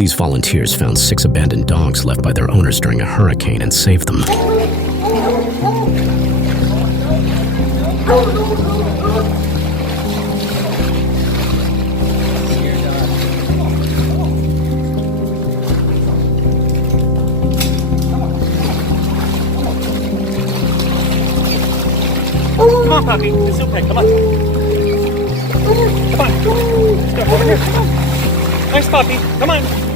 These volunteers found 6 abandoned dogs left by their owners during a hurricane and saved them. Come on, Poppy. It's okay. Come on. Come on. Let's go. Over here. Come on. Nice, Poppy. Come on.